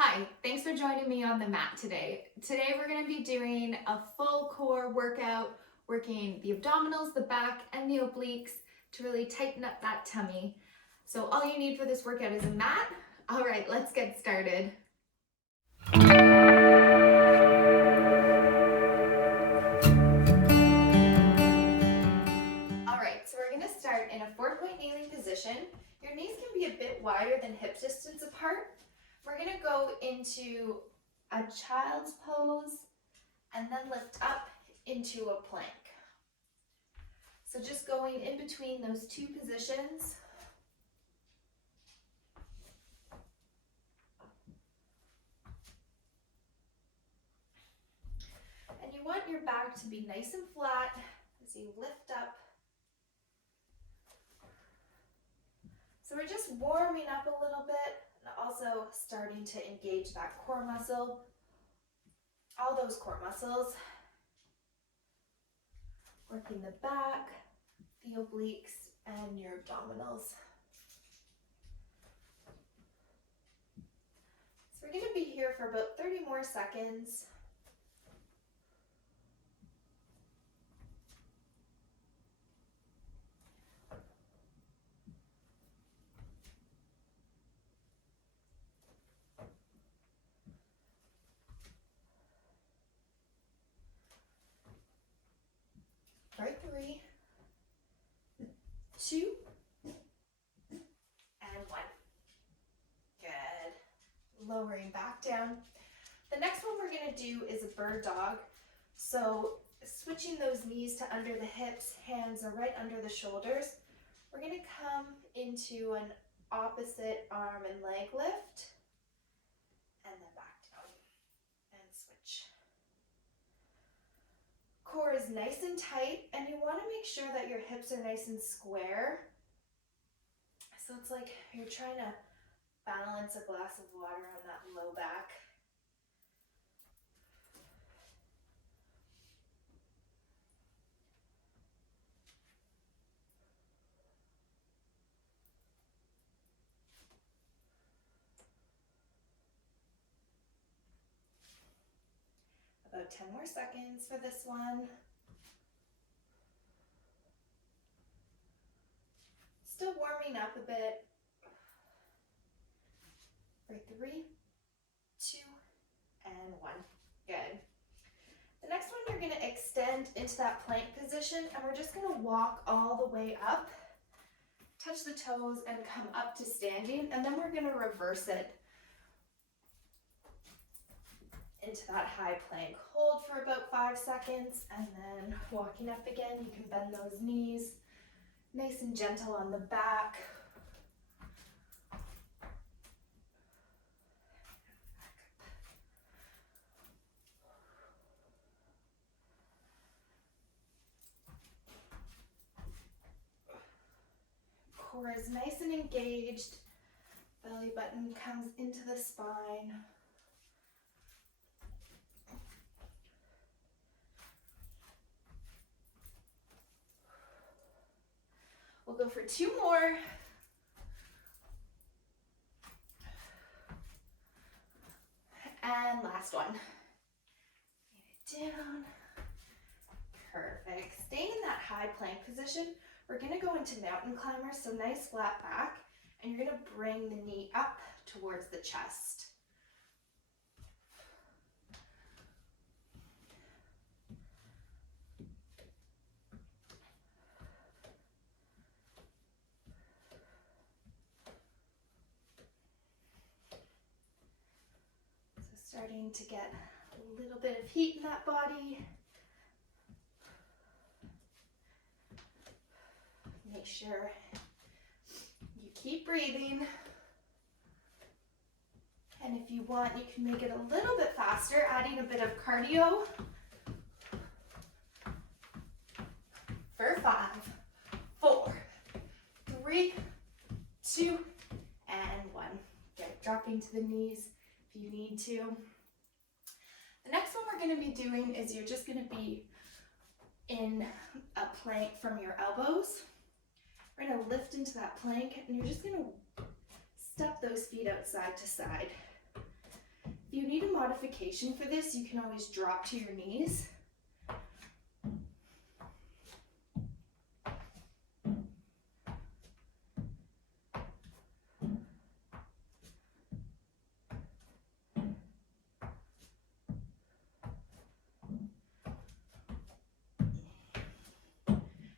Hi, thanks for joining me on the mat today. Today we're going to be doing a full core workout, working the abdominals, the back, and the obliques to really tighten up that tummy. So all you need for this workout is a mat. All right, let's get started. All right, so we're going to start in a 4-point kneeling position. Your knees can be a bit wider than hip distance apart. We're going to go into a child's pose and then lift up into a plank. So just going in between those two positions. And you want your back to be nice and flat as you lift up. So we're just warming up a little bit and also starting to engage that core muscle. All those core muscles. Working the back, the obliques, and your abdominals. So we're going to be here for about 30 more seconds. For 3, 2, and 1. Good. Lowering back down. The next one we're going to do is a bird dog. So switching those knees to under the hips, hands are right under the shoulders. We're going to come into an opposite arm and leg lift, and then back down, and switch. Core is nice and tight, and you want to make sure that your hips are nice and square. So it's like you're trying to balance a glass of water on that low back. About 10 more seconds for this one. Still warming up a bit. For 3, 2, and 1. Good. The next one, you're going to extend into that plank position, and we're just going to walk all the way up, touch the toes, and come up to standing, and then we're going to reverse it into that high plank. Hold for about 5 seconds, and then walking up again. You can bend those knees, nice and gentle on the back. Core is nice and engaged. Belly button comes into the spine. We'll go for 2 more. And last one. Get it down. Perfect. Staying in that high plank position, we're going to go into mountain climber, so nice flat back, and you're going to bring the knee up towards the chest. So starting to get a little bit of heat in that body. Make sure you keep breathing. And if you want, you can make it a little bit faster, adding a bit of cardio. For 5, 4, 3, 2, and 1. Good. Dropping to the knees if you need to. The next one we're going to be doing is you're just going to be in a plank from your elbows. We're going to lift into that plank, and you're just going to step those feet out side to side. modification for this, you can always drop to your knees.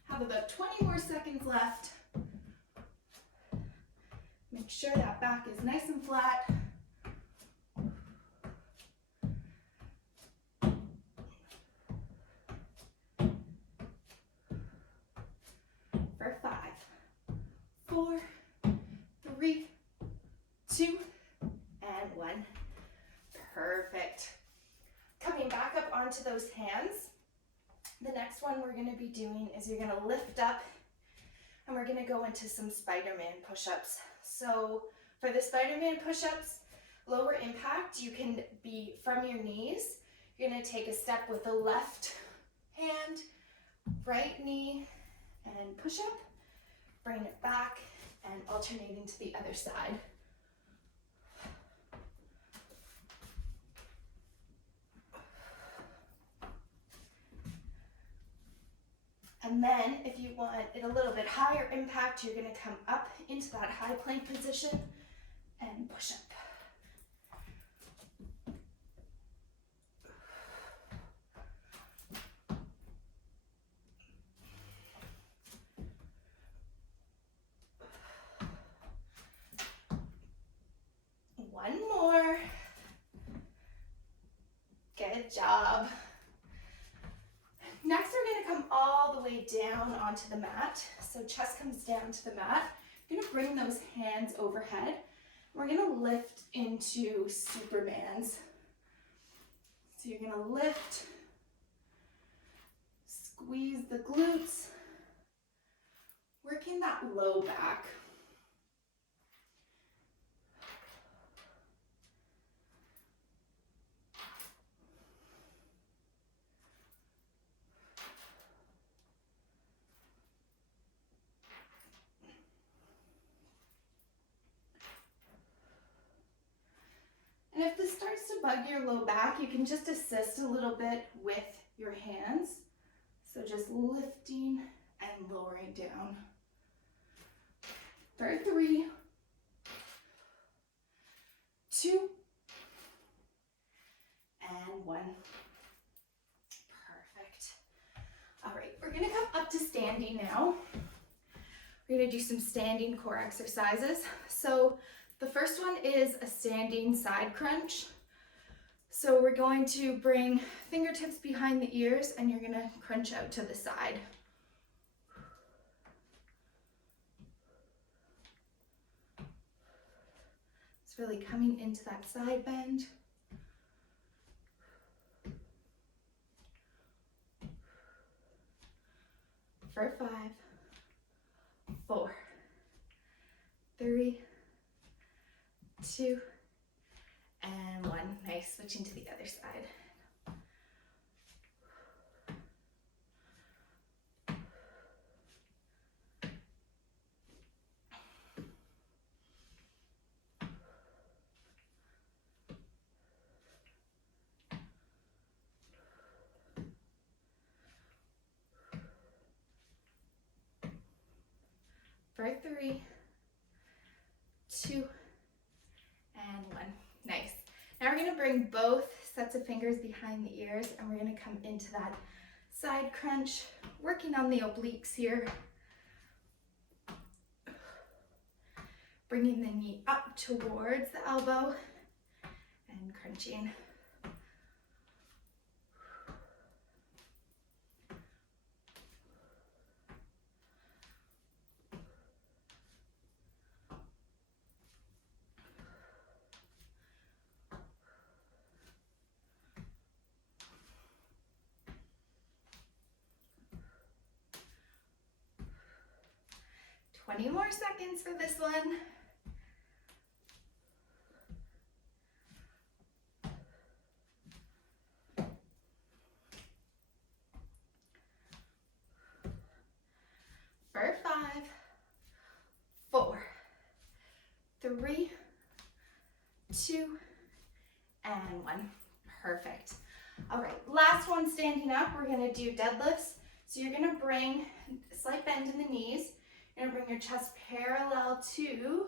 Have about 20 more seconds left. Make sure that back is nice and flat. For 5, 4, 3, 2, and 1. Perfect. Coming back up onto those hands. The next one we're going to be doing is you're going to lift up and we're going to go into some Spider-Man push-ups. So for the Spider-Man push-ups, lower impact, you can be from your knees. You're going to take a step with the left hand, right knee, and push up, bring it back, and alternating to the other side. And then if you want it a little bit higher impact, you're going to come up into that high plank position and push up. One more. Good job. Next, we're going to come all the way down onto the mat. So chest comes down to the mat. You're going to bring those hands overhead. We're going to lift into Supermans. So you're going to lift, squeeze the glutes, working that low back. And if this starts to bug your low back, you can just assist a little bit with your hands. So just lifting and lowering down. For 3, 2, and 1. Perfect. All right, we're gonna come up to standing now. We're gonna do some standing core exercises. So the first one is a standing side crunch. So we're going to bring fingertips behind the ears and you're gonna crunch out to the side. It's really coming into that side bend. For 5, 4, 3, 2, and 1. Nice. Switching to the other side. For 3, 2, and 1. Nice. Now we're going to bring both sets of fingers behind the ears and we're going to come into that side crunch, working on the obliques here. Bringing the knee up towards the elbow and crunching. More seconds for this one. For 5, 4, 3, 2, and 1. Perfect. All right, last one standing up, we're gonna do deadlifts. So you're gonna bring a slight bend in the knees. You're gonna bring your chest parallel to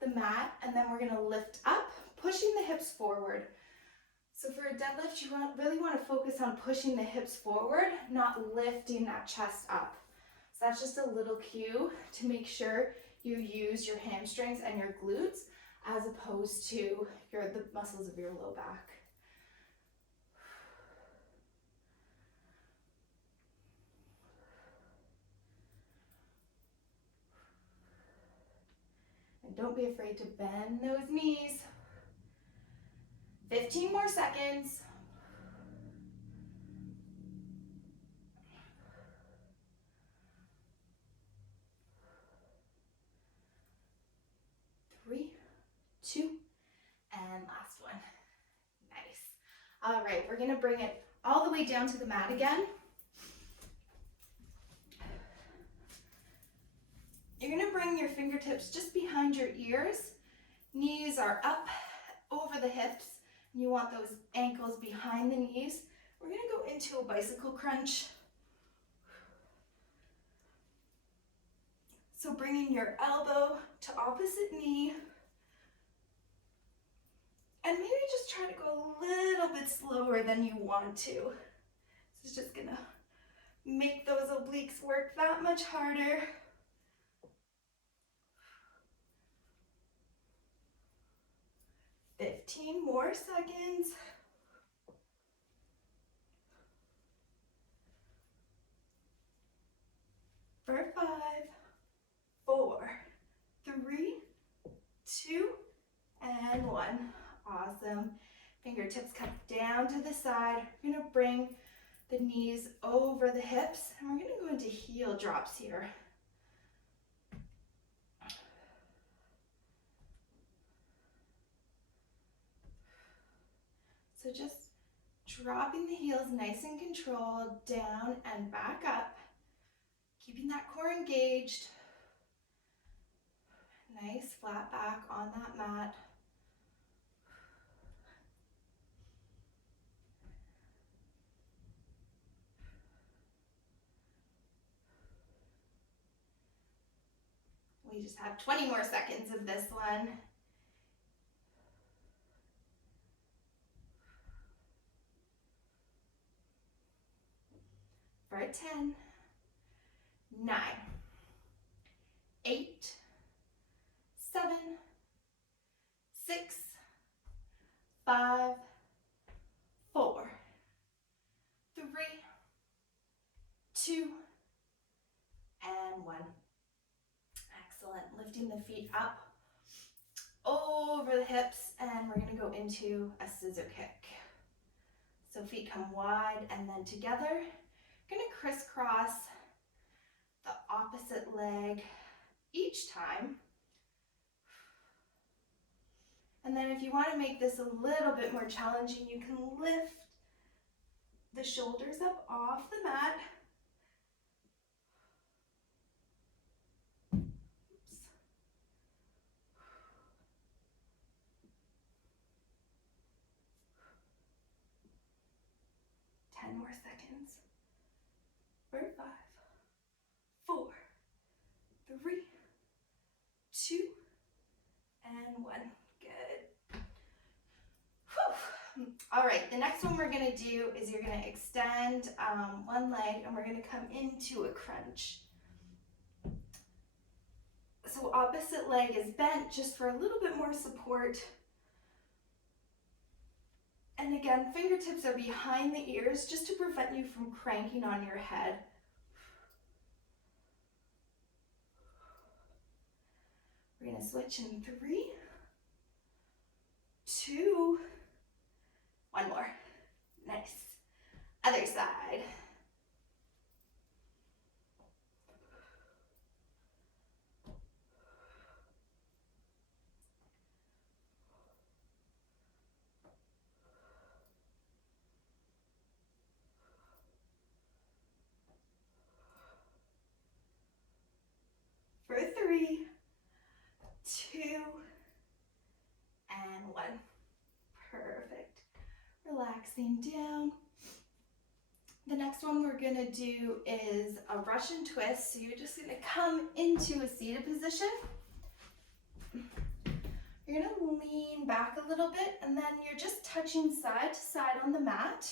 the mat, and then we're gonna lift up, pushing the hips forward. So for a deadlift, you really wanna focus on pushing the hips forward, not lifting that chest up. So that's just a little cue to make sure you use your hamstrings and your glutes as opposed to the muscles of your low back. And don't be afraid to bend those knees. 15 more seconds. 3, 2, and last one. Nice. All right, we're gonna bring it all the way down to the mat again. You're gonna bring your fingertips just behind your ears. Knees are up over the hips. And you want those ankles behind the knees. We're gonna go into a bicycle crunch. So bringing your elbow to opposite knee. And maybe just try to go a little bit slower than you want to. This is just gonna make those obliques work that much harder. 15 more seconds. 5, 4, 3, 2, and 1. Awesome. Fingertips come down to the side. We're gonna bring the knees over the hips, and we're gonna go into heel drops here. So just dropping the heels nice and controlled, down and back up, keeping that core engaged. Nice flat back on that mat. We just have 20 more seconds of this one. For a 10, 9, 8, 7, 6, 5, 4, 3, 2, and 1. Excellent. Lifting the feet up over the hips, and we're going to go into a scissor kick. So feet come wide and then together. Going to crisscross the opposite leg each time. And then if you want to make this a little bit more challenging, you can lift the shoulders up off the mat. Oops. 10 more seconds. 5, 4, 3, 2, and 1. Good. Whew. All right, the next one we're going to do is you're going to extend one leg, and we're going to come into a crunch. So opposite leg is bent just for a little bit more support. And again, fingertips are behind the ears just to prevent you from cranking on your head. We're going to switch in 3, 2, 1 more. Nice. Other side. For 3, 2, and 1. Perfect. Relax relaxing down. The next one we're gonna do is a Russian twist. So you're just gonna come into a seated position. You're gonna lean back a little bit and then you're just touching side to side on the mat.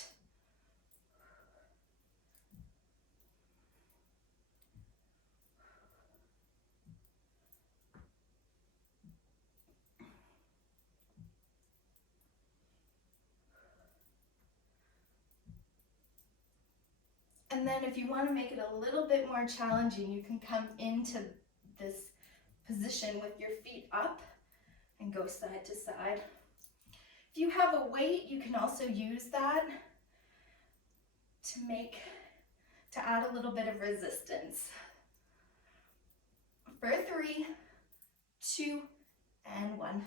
And then if you want to make it a little bit more challenging, you can come into this position with your feet up and go side to side. If you have a weight, you can also use that to add a little bit of resistance. For 3, 2, and 1.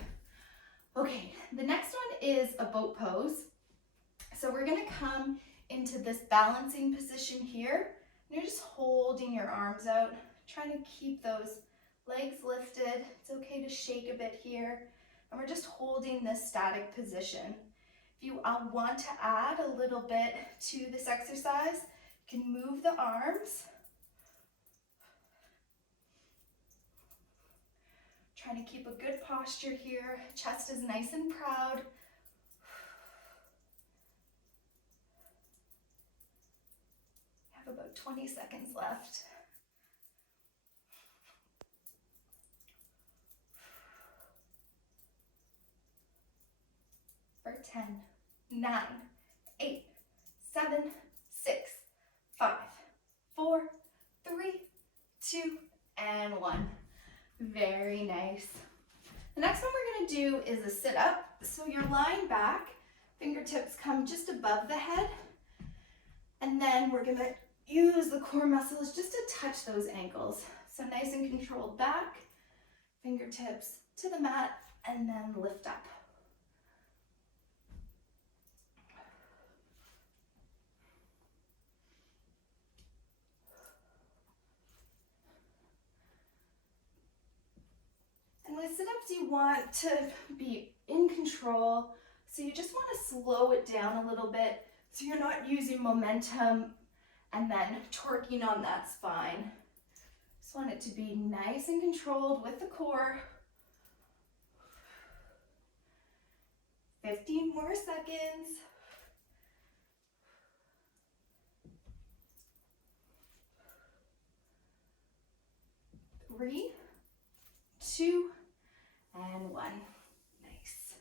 Okay, the next one is a boat pose. So we're gonna come into this balancing position here. And you're just holding your arms out, trying to keep those legs lifted. It's okay to shake a bit here. And we're just holding this static position. If you want to add a little bit to this exercise, you can move the arms. Trying to keep a good posture here. Chest is nice and proud. Have about 20 seconds left. For 10, 9, 8, 7, 6, 5, 4, 3, 2, and 1. Very nice. The next one we're going to do is a sit-up. So you're lying back, fingertips come just above the head, and then we're going to use the core muscles just to touch those ankles. So nice and controlled back, fingertips to the mat, and then lift up. And with sit-ups, you want to be in control. So you just want to slow it down a little bit so you're not using momentum and then torquing on that spine. Just want it to be nice and controlled with the core. 15 more seconds. 3, 2, and 1. Nice.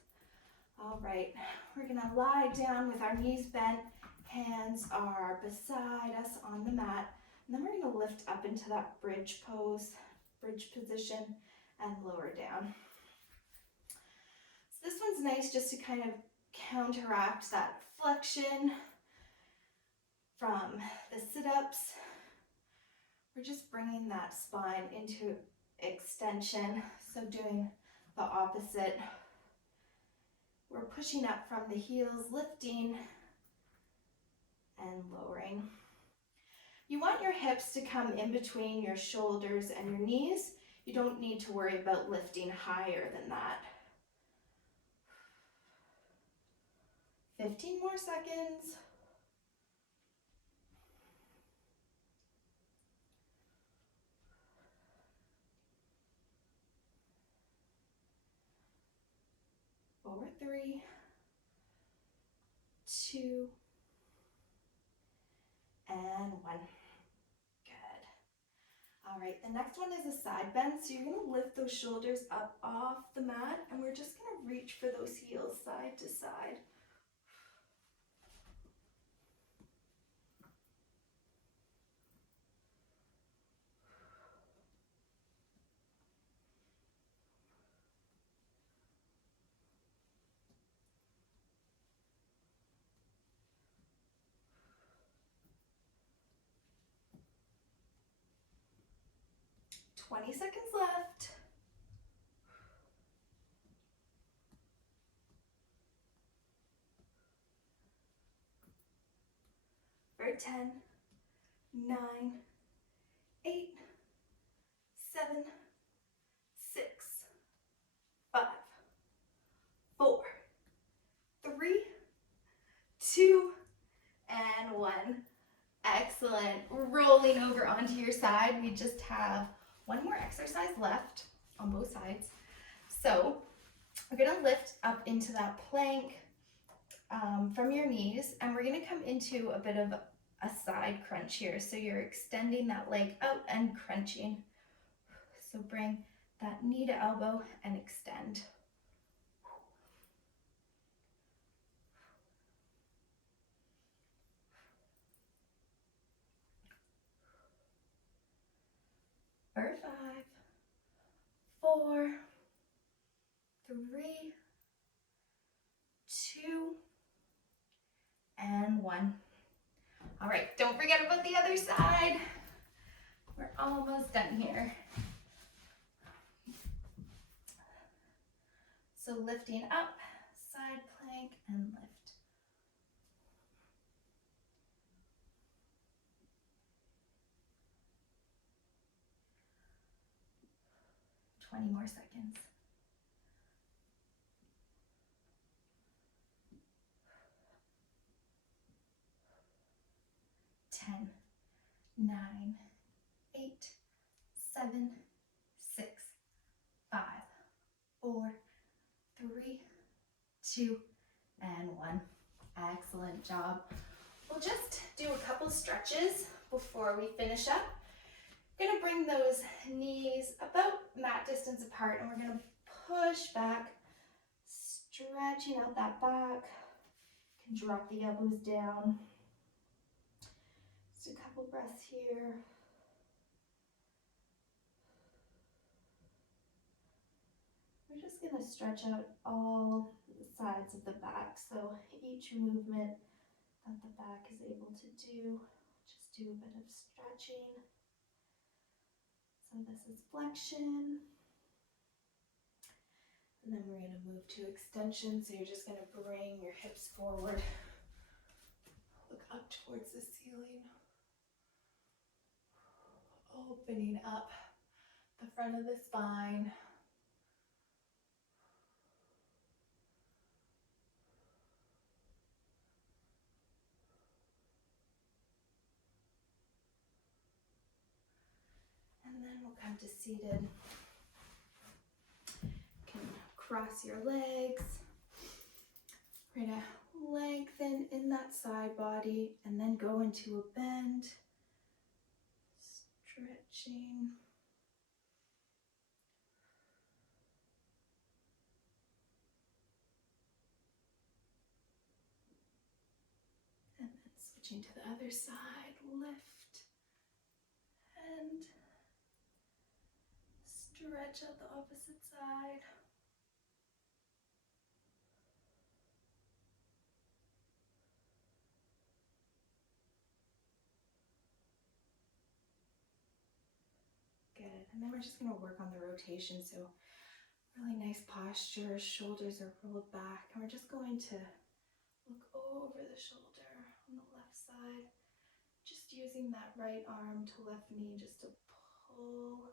All right, we're gonna lie down with our knees bent, hands are beside us on the mat, and then we're gonna lift up into that bridge pose, bridge position, and lower down. So this one's nice just to kind of counteract that flexion from the sit-ups. We're just bringing that spine into extension, so doing the opposite. We're pushing up from the heels, lifting and lowering. You want your hips to come in between your shoulders and your knees. You don't need to worry about lifting higher than that. 15 more seconds. Over 3, 2, and 1. Good. All right, the next one is a side bend. So you're gonna lift those shoulders up off the mat, and we're just gonna reach for those heels side to side. "20 seconds left. For 10, 9, 8, 7, 6, 5, 4, 3, 2, rolling over onto your side. We just have one more exercise left on both sides. So we're gonna lift up into that plank from your knees, and we're gonna come into a bit of a side crunch here. So you're extending that leg out and crunching. So bring that knee to elbow and extend. For 5, 4, 3, 2, and 1. All right, don't forget about the other side. We're almost done here. So lifting up, side plank, and lift. 20 more seconds. 10, 9, 8, 7, 6, 5, 4, 3, 2, and 1. Excellent job. We'll just do a couple stretches before we finish up. We're gonna bring those knees about mat distance apart, and we're gonna push back, stretching out that back. You can drop the elbows down. Just a couple breaths here. We're just gonna stretch out all the sides of the back. So each movement that the back is able to do, just do a bit of stretching. So this is flexion. And then we're gonna move to extension. So you're just gonna bring your hips forward. Look up towards the ceiling. Opening up the front of the spine. And then we'll come to seated. You can cross your legs. We're gonna lengthen in that side body and then go into a bend. Stretching. And then switching to the other side, lift and stretch out the opposite side. Good. And then we're just going to work on the rotation. So really nice posture, shoulders are rolled back, and we're just going to look over the shoulder on the left side, just using that right arm to left knee just to pull.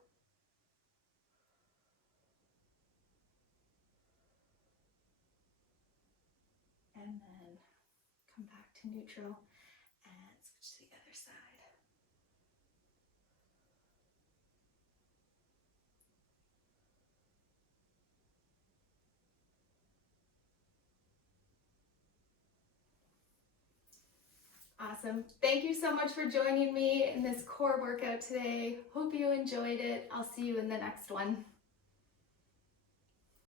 And then come back to neutral and switch to the other side. Awesome. Thank you so much for joining me in this core workout today. Hope you enjoyed it. I'll see you in the next one.